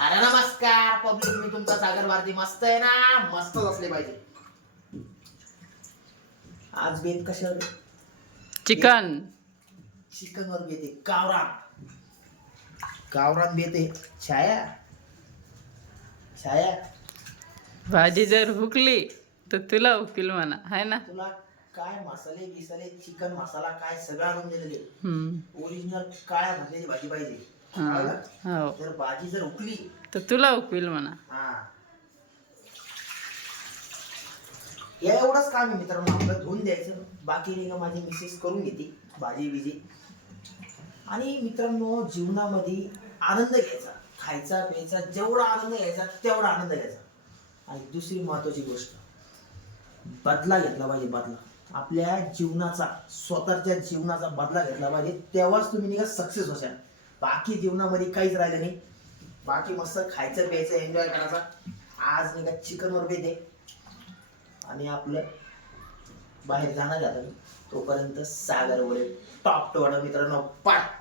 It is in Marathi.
अरे नमस्कार पब्लिक, मी तुमचा सागर भारती. मस्त आहे ना? मस्तच असले पाहिजे. आज बेत कशावर? चिकन. चिकन वर बेत आहे. गावरान बेत आहे. छाया छाया भाजी जर हुकली तर तुला हुकील म्हणा, है ना? तुला काय मसाले बिसाले, चिकन मसाला काय सगळं आणून दिलेले. ओरिजिनल काय म्हणलेली भाजी पाहिजे. हो. जर भाजी जर उकली तर तुला हुकील म्हणा. या एवढंच काम आहे मित्रांनो, आपलं धुवून द्यायचं. बाकी नाही का माझी मिसेस करून घेते भाजी बिजी. आणि मित्रांनो, जीवनामध्ये आनंद घ्यायचा, खायचा प्यायचा, जेवढा आनंद घ्यायचा तेवढा आनंद घ्यायचा. आणि दुसरी महत्वाची गोष्ट, बदला घेतला पाहिजे. बदला आपल्या जीवनाचा, स्वतःच्या जीवनाचा बदला घेतला पाहिजे, तेव्हाच तुम्ही नाही का सक्सेस होशाल. बाकी जीवनामध्ये काहीच राहिलं नाही. बाकी मस्त खायचं प्यायचं, एन्जॉय करायचा. आज नाही का चिकन वर बेत आहे आणि आपलं बाहेर जाणार आहे. तोपर्यंत सागर वगैरे टॉप टू मित्रांनो, पाठ